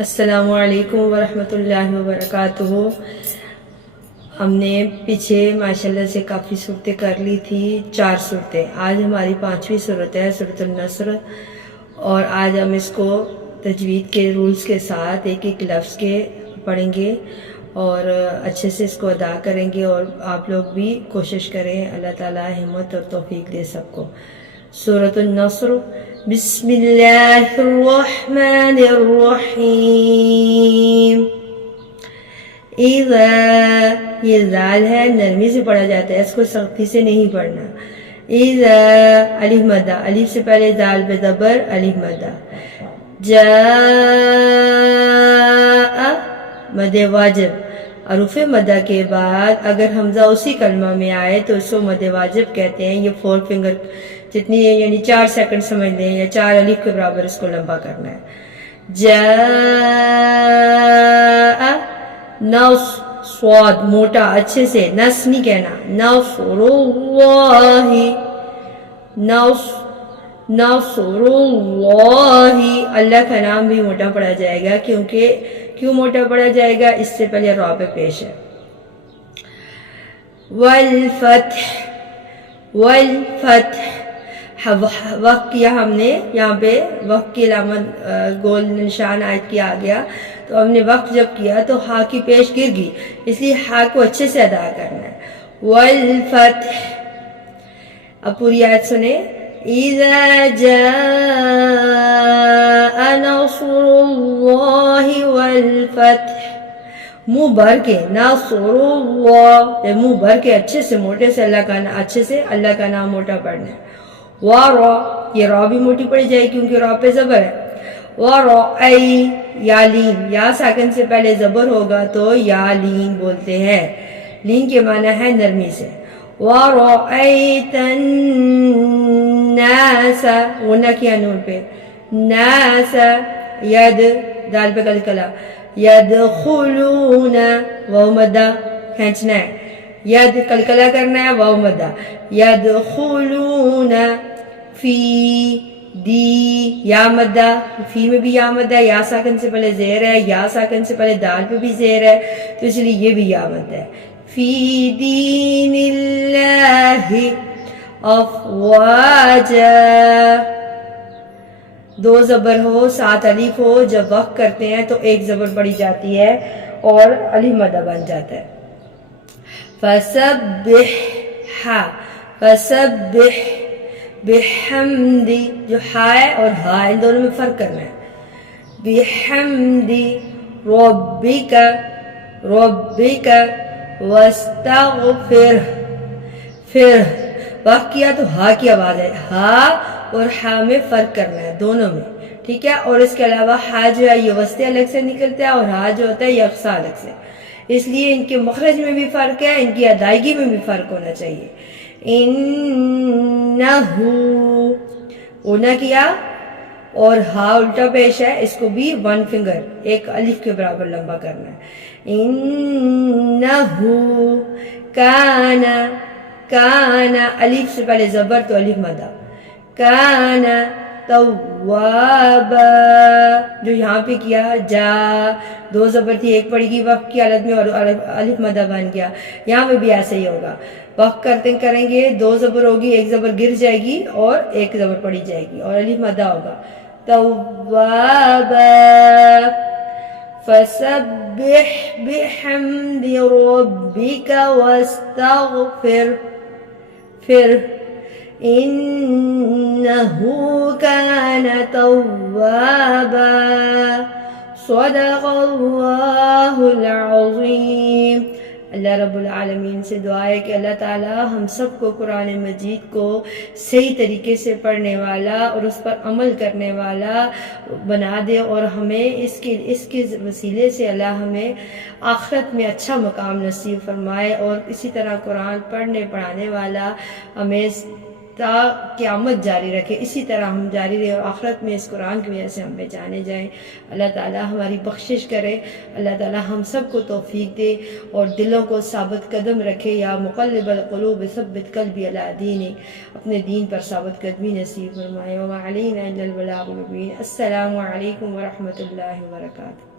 السلام علیکم ورحمۃ اللہ وبرکاتہ۔ ہم نے پیچھے ماشاءاللہ سے کافی صورتیں کر لی تھی، 4 صورتیں۔ آج ہماری 5ویں صورت ہے سورۃ النصر، اور آج ہم اس کو تجوید کے رولز کے ساتھ ایک ایک لفظ کے پڑھیں گے اور اچھے سے اس کو ادا کریں گے، اور آپ لوگ بھی کوشش کریں، اللہ تعالیٰ ہمت اور توفیق دے سب کو۔ سورۃ النصر، بسم اللہ الرحمن الرحیم۔ اذا، یہ زال ہے، نرمی سے پڑھا جاتا ہے، اس کو سختی سے نہیں پڑھنا۔ اذا، الف مدہ، الف سے پہلے زال پہ زبر، الف مدہ۔ جاء، مد واجب، حروف مدہ کے بعد اگر حمزہ اسی کلمہ میں آئے تو اس کو مد واجب کہتے ہیں۔ یہ 4 فنگر جتنی ہے، یعنی 4 سیکنڈ سمجھ لیں، یا 4 الف کے برابر اس کو لمبا کرنا ہے۔ جاء، نص، صاد موٹا اچھے سے، نس نہیں کہنا، نصر اللہ، نصر اللہ، اللہ کا نام بھی موٹا پڑھا جائے گا، کیوں موٹا پڑھا جائے گا؟ اس سے پہلے را پہ پیش ہے۔ والفتح، والفتح، وقت کیا ہم نے، یہاں پہ وقت کی علامت گول نشان آیت کی آ گیا، تو ہم نے وقت جب کیا تو ہا کی پیش گر گئی، اس لیے ہا کو اچھے سے ادا کرنا ہے۔ والفتح، اب پوری آیت سنیں۔ اذا جاء نصر اللہ والفتح، منہ بھر کے، نصر اللہ، منہ بھر کے اچھے سے موٹے سے اللہ کا نام موٹا پڑھنا ہے۔ وارا، یہ را بھی موٹی پڑی جائے کیونکہ را پہ زبر ہے۔ ورأی، یا لین، یا ساکن سے پہلے زبر ہوگا تو یا لین بولتے ہیں، لین کے معنی ہے نرمی سے۔ ورأیت الناس، غنہ کیا نون پہ، ناس، ید، دال پہ قلقلہ، یدخلون، واو مدہ کھینچنا ہے، ید قلقلہ کرنا ہے، واو مدہ، یدخلون فی، دی، یا مدہ، فی میں بھی یا مدہ، یا ساکن سے پہلے زیر ہے، یا ساکن سے پہلے دال پہ بھی زیر ہے، تو اس لیے یہ بھی یا مدہ ہے۔ فی دین اللہ افواجا، 2 زبر ہو 7 الف ہو، جب وقت کرتے ہیں تو 1 زبر پڑی جاتی ہے اور الف مدہ بن جاتا ہے۔ فسبح، فسبح بحمدی، جو ہا ہے اور ہا ان دونوں میں فرق کرنا ہے۔ بحمدی ربک، ربک واستغفر، پھر وقت کیا تو ہا کی آواز ہے، ہا اور ہا میں فرق کرنا ہے دونوں میں، ٹھیک ہے۔ اور اس کے علاوہ ہا جو ہے یہ وسطی الگ سے نکلتا ہے، اور ہا جو ہوتا ہے یہ اقصا الگ سے، اس لیے ان کے مخرج میں بھی فرق ہے، ان کی ادائیگی میں بھی فرق ہونا چاہیے۔ انہو، اونا کیا اور ہا الٹا پیش ہے، اس کو بھی 1 فنگر 1 الف کے برابر لمبا کرنا ہے۔ انہو کانا، کانا الف سے پہلے زبر تو الف مدہ، کانا توابا، جو یہاں پہ کیا جا 2 زبر تھی، 1 پڑی گی وقت کی حالت میں اور الف مدہ بن گیا، یہاں پہ بھی ایسے ہی ہوگا، وقت کریں گے 2 زبر ہوگی، 1 زبر گر جائے گی اور 1 زبر پڑی جائے گی اور الف مدہ ہوگا۔ توابا، فسبح بحمد ربک واستغفر، پھر انہو کان توابا، صدق اللہ العظیم۔ اللہ رب العالمین سے دعا ہے کہ اللہ تعالی ہم سب کو قرآن مجید کو صحیح طریقے سے پڑھنے والا اور اس پر عمل کرنے والا بنا دے، اور ہمیں اس کے وسیلے سے اللہ ہمیں آخرت میں اچھا مقام نصیب فرمائے، اور اسی طرح قرآن پڑھنے پڑھانے والا ہمیں تا قیامت جاری رکھے، اسی طرح ہم جاری رہے اور آخرت میں اس قرآن کی وجہ سے ہم پہچانے جائیں۔ اللہ تعالیٰ ہماری بخشش کرے، اللہ تعالیٰ ہم سب کو توفیق دے اور دلوں کو ثابت قدم رکھے۔ یا مقلب القلوب ثبت قلبی علی دینک، اپنے دین پر ثابت قدمی نصیب فرمائے۔ وما علینا الا البلاغ المبین۔ السلام علیکم ورحمۃ اللہ وبرکاتہ۔